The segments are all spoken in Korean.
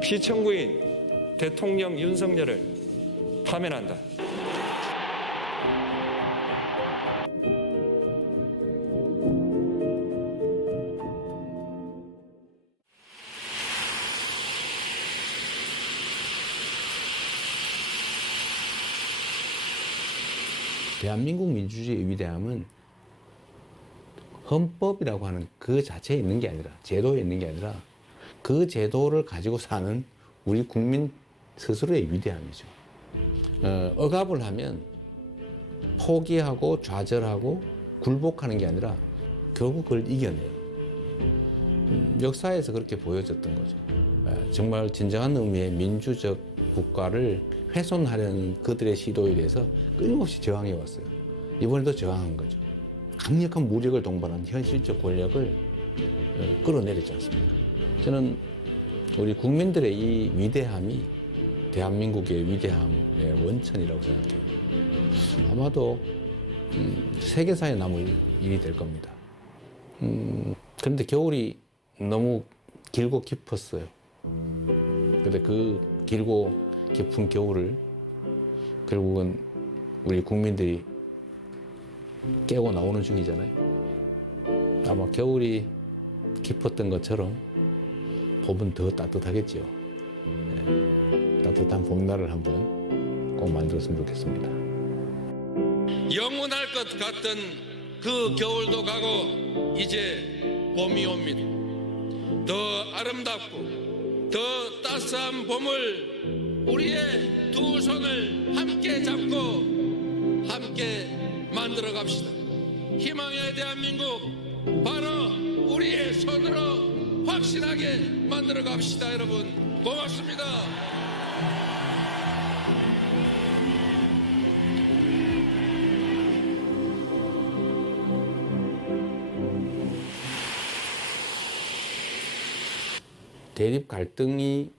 피청구인 대통령 윤석열을 파면한다. 대한민국 민주주의의 위대함은 헌법이라고 하는 그 자체에 있는 게 아니라, 제도에 있는 게 아니라 그 제도를 가지고 사는 우리 국민 스스로의 위대함이죠. 억압을 하면 포기하고 좌절하고 굴복하는 게 아니라 결국 그걸 이겨내요. 역사에서 그렇게 보여졌던 거죠. 정말 진정한 의미의 민주적 국가를 훼손하려는 그들의 시도에 대해서 끊임없이 저항해 왔어요. 이번에도 저항한 거죠. 강력한 무력을 동반한 현실적 권력을 끌어내렸지 않습니까? 저는 우리 국민들의 이 위대함이 대한민국의 위대함의 원천이라고 생각해요. 아마도 세계사에 남을 일이 될 겁니다. 그런데 겨울이 너무 길고 깊었어요. 근데 그 길고 깊은 겨울을 결국은 우리 국민들이 깨고 나오는 중이잖아요. 아마 겨울이 깊었던 것처럼 봄은 더 따뜻하겠지요. 따뜻한 봄날을 한번 꼭 만들었으면 좋겠습니다. 영원할 것 같던 그 겨울도 가고 이제 봄이 옵니다. 더 아름답고 더 따스한 봄을 우리의 두 손을 함께 잡고 함께 만들어 갑시다. 희망의 대한민국 바로 우리의 손으로 확실하게 만들어 갑시다. 여러분 고맙습니다. 대립 갈등이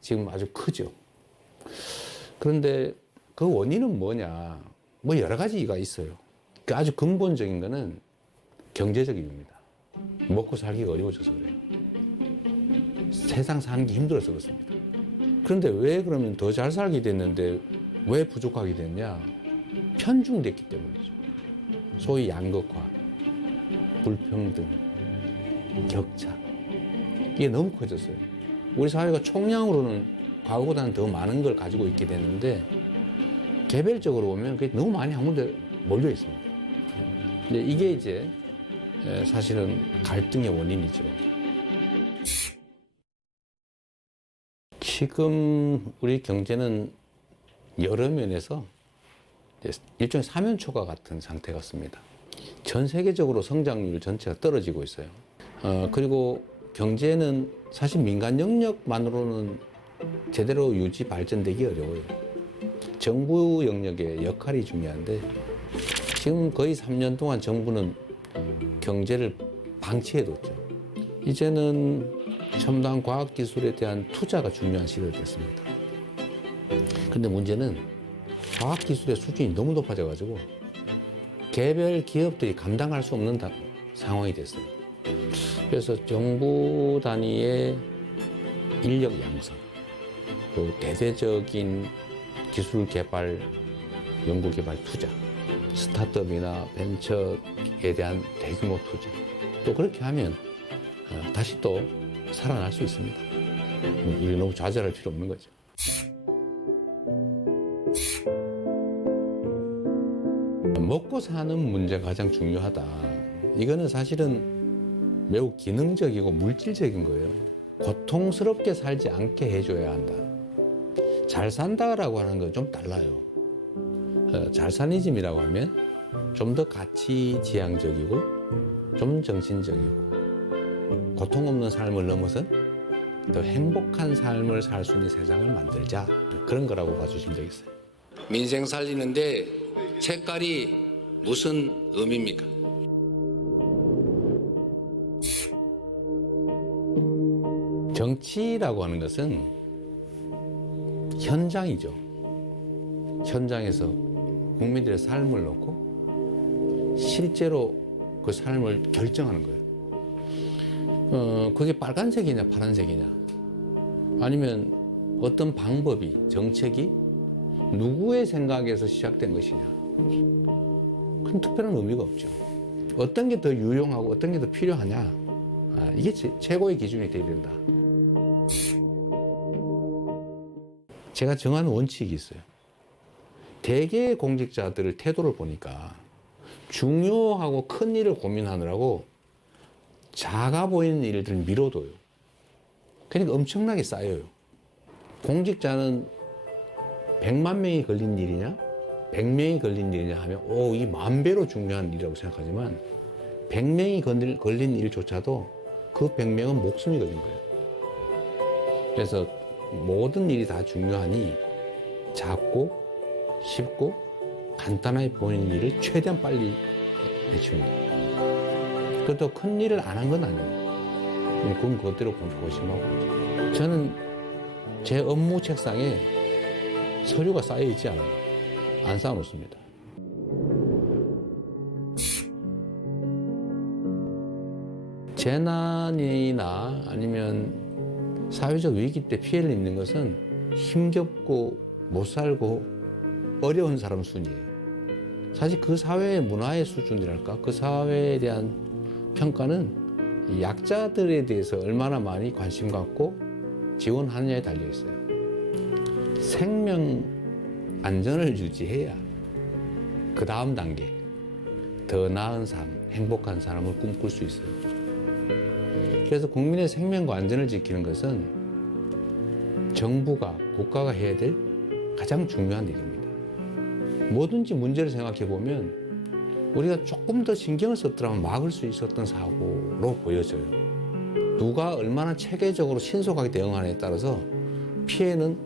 지금 아주 크죠. 그런데 그 원인은 뭐냐? 뭐 여러 가지가 있어요. 그 아주 근본적인 거는 경제적 이유입니다. 먹고 살기가 어려워져서 그래요. 세상 사는 게 힘들어서 그렇습니다. 그런데 왜 그러면 더 잘 살게 됐는데 왜 부족하게 됐냐? 편중됐기 때문이죠. 소위 양극화, 불평등, 격차. 이게 너무 커졌어요. 우리 사회가 총량으로는 과거보다는 더 많은 걸 가지고 있게 됐는데 개별적으로 보면 그게 너무 많이 한 군데 몰려 있습니다. 근데 이게 이제 사실은 갈등의 원인이죠. 지금 우리 경제는 여러 면에서 일종의 사면초가 같은 상태 같습니다. 전 세계적으로 성장률 전체가 떨어지고 있어요. 그리고 경제는 사실 민간 영역만으로는 제대로 유지 발전되기 어려워요. 정부 영역의 역할이 중요한데 지금 거의 3년 동안 정부는 경제를 방치해뒀죠. 이제는 첨단 과학기술에 대한 투자가 중요한 시대가 됐습니다. 근데 문제는 과학기술의 수준이 너무 높아져가지고 개별 기업들이 감당할 수 없는 상황이 됐어요. 그래서 정부 단위의 인력 양성, 또 대대적인 기술 개발, 연구 개발 투자, 스타트업이나 벤처에 대한 대규모 투자. 또 그렇게 하면 다시 또 살아날 수 있습니다. 우리 너무 좌절할 필요 없는 거죠. 먹고 사는 문제가 가장 중요하다. 이거는 사실은 매우 기능적이고 물질적인 거예요. 고통스럽게 살지 않게 해줘야 한다. 잘 산다라고 하는 건 좀 달라요. 잘사니즘이라고 하면 좀 더 가치지향적이고 좀 정신적이고 고통 없는 삶을 넘어선 더 행복한 삶을 살 수 있는 세상을 만들자, 그런 거라고 봐주시면 되겠어요. 민생 살리는데 색깔이 무슨 의미입니까? 정치라고 하는 것은 현장이죠. 현장에서 국민들의 삶을 놓고 실제로 그 삶을 결정하는 거예요. 그게 빨간색이냐 파란색이냐, 아니면 어떤 방법이, 정책이 누구의 생각에서 시작된 것이냐. 그건 특별한 의미가 없죠. 어떤 게 더 유용하고 어떤 게 더 필요하냐. 이게 최고의 기준이 되어야 된다. 제가 정한 원칙이 있어요. 대개의 공직자들의 태도를 보니까 중요하고 큰 일을 고민하느라고 작아 보이는 일들을 미뤄둬요. 그러니까 엄청나게 쌓여요. 공직자는 100만 명이 걸린 일이냐 100명이 걸린 일이냐 하면 이게 10,000배로 중요한 일이라고 생각하지만 100명이 걸린 일조차도 그 100명은 목숨이 걸린 거예요. 그래서 모든 일이 다 중요하니 작고 쉽고 간단하게 보이는 일을 최대한 빨리 해치우는 거예요. 그것도 큰 일을 안 한 건 아니에요. 그건 그대로 고심하고. 저는 제 업무 책상에 서류가 쌓여 있지 않아요. 안 쌓아놓습니다. 재난이나 아니면 사회적 위기 때 피해를 입는 것은 힘겹고 못 살고 어려운 사람 순이에요. 사실 그 사회의 문화의 수준이랄까, 그 사회에 대한 평가는 이 약자들에 대해서 얼마나 많이 관심 갖고 지원하느냐에 달려 있어요. 생명 안전을 유지해야 그 다음 단계, 더 나은 삶, 행복한 삶을 꿈꿀 수 있어요. 그래서 국민의 생명과 안전을 지키는 것은 정부가, 국가가 해야 될 가장 중요한 일입니다. 뭐든지 문제를 생각해 보면 우리가 조금 더 신경을 썼더라면 막을 수 있었던 사고로 보여져요. 누가 얼마나 체계적으로 신속하게 대응하느냐에 따라서 피해는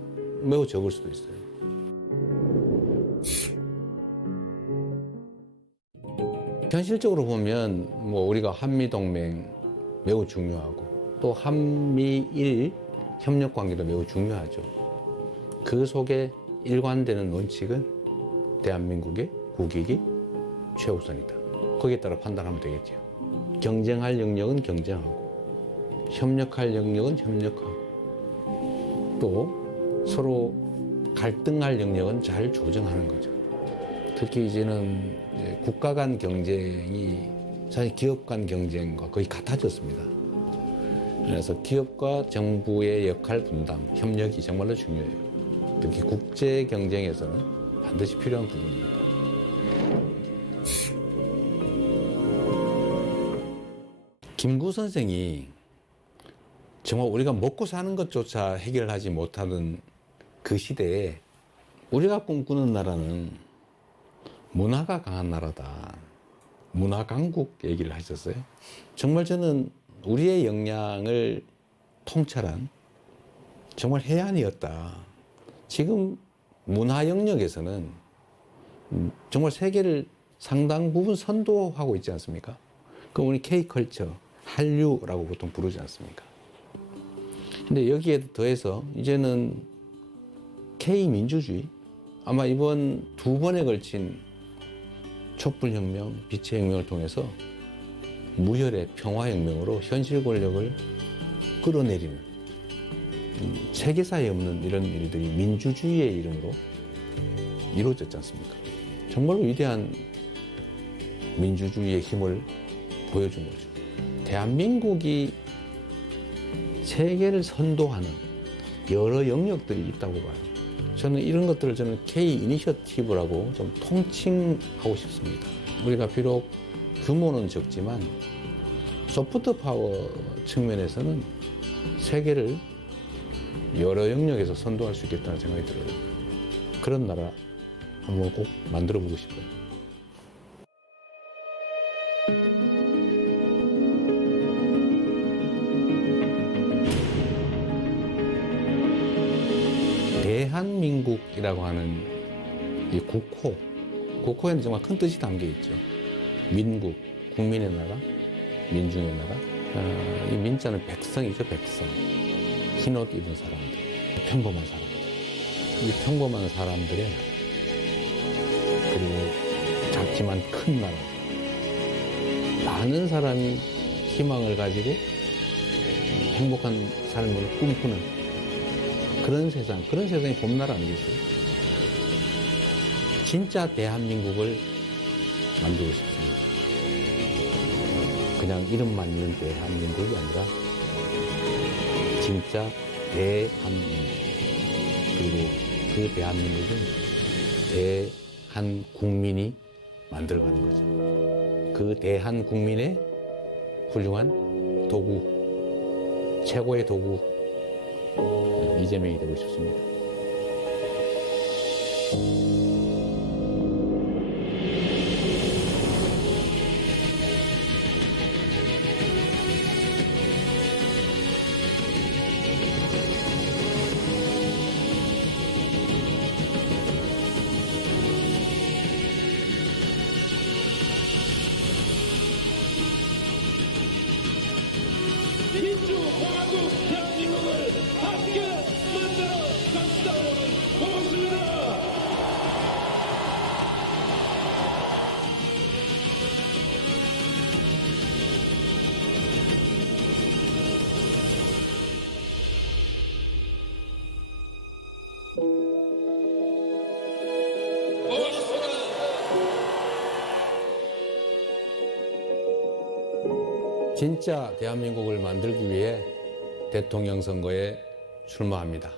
매우 적을 수도 있어요. 현실적으로 보면 우리가 한미동맹 매우 중요하고 또 한미일 협력 관계도 매우 중요하죠. 그 속에 일관되는 원칙은 대한민국의 국익이 최우선이다. 거기에 따라 판단하면 되겠죠. 경쟁할 영역은 경쟁하고 협력할 영역은 협력하고 또 서로 갈등할 영역은 잘 조정하는 거죠. 특히 이제는 국가 간 경쟁이 사실 기업 간 경쟁과 거의 같아졌습니다. 그래서 기업과 정부의 역할 분담, 협력이 정말로 중요해요. 특히 국제 경쟁에서는 반드시 필요한 부분입니다. 김구 선생이 정말 우리가 먹고 사는 것조차 해결하지 못하는 그 시대에 우리가 꿈꾸는 나라는 문화가 강한 나라다. 문화 강국 얘기를 하셨어요. 정말 저는 우리의 역량을 통찰한 정말 해안이었다. 지금 문화 영역에서는 정말 세계를 상당 부분 선도하고 있지 않습니까? 그럼 우리 K컬처, 한류라고 보통 부르지 않습니까? 근데 여기에 더해서 이제는 K민주주의, 아마 이번 2번에 걸친 촛불혁명, 빛의 혁명을 통해서 무혈의 평화혁명으로 현실 권력을 끌어내리는 세계사에 없는 이런 일들이 민주주의의 이름으로 이루어졌지 않습니까? 정말로 위대한 민주주의의 힘을 보여준 거죠. 대한민국이 세계를 선도하는 여러 영역들이 있다고 봐요. 저는 이런 것들을 K 이니셔티브라고 좀 통칭하고 싶습니다. 우리가 비록 규모는 적지만 소프트 파워 측면에서는 세계를 여러 영역에서 선도할 수 있겠다는 생각이 들어요. 그런 나라 한번 꼭 만들어 보고 싶어요. 대한민국이라고 하는 이 국호에는 정말 큰 뜻이 담겨 있죠. 민국, 국민의 나라, 민중의 나라. 이 민자는 백성이죠, 백성. 흰옷 입은 사람들, 평범한 사람들. 이 평범한 사람들의 그리고 작지만 큰 나라. 많은 사람이 희망을 가지고 행복한 삶을 꿈꾸는 그런 세상이 봄나라 아니겠어요? 진짜 대한민국을 만들고 싶습니다. 그냥 이름만 있는 대한민국이 아니라 진짜 대한민국. 그리고 그 대한민국은 대한국민이 만들어가는 거죠. 그 대한국민의 훌륭한 도구, 최고의 도구, 이재명이 되고 싶습니다. 민주공화국 대한민국을 함께 만들어 갑시다. 고맙습니다. 진짜 대한민국을 만들기 위해 대통령 선거에 출마합니다.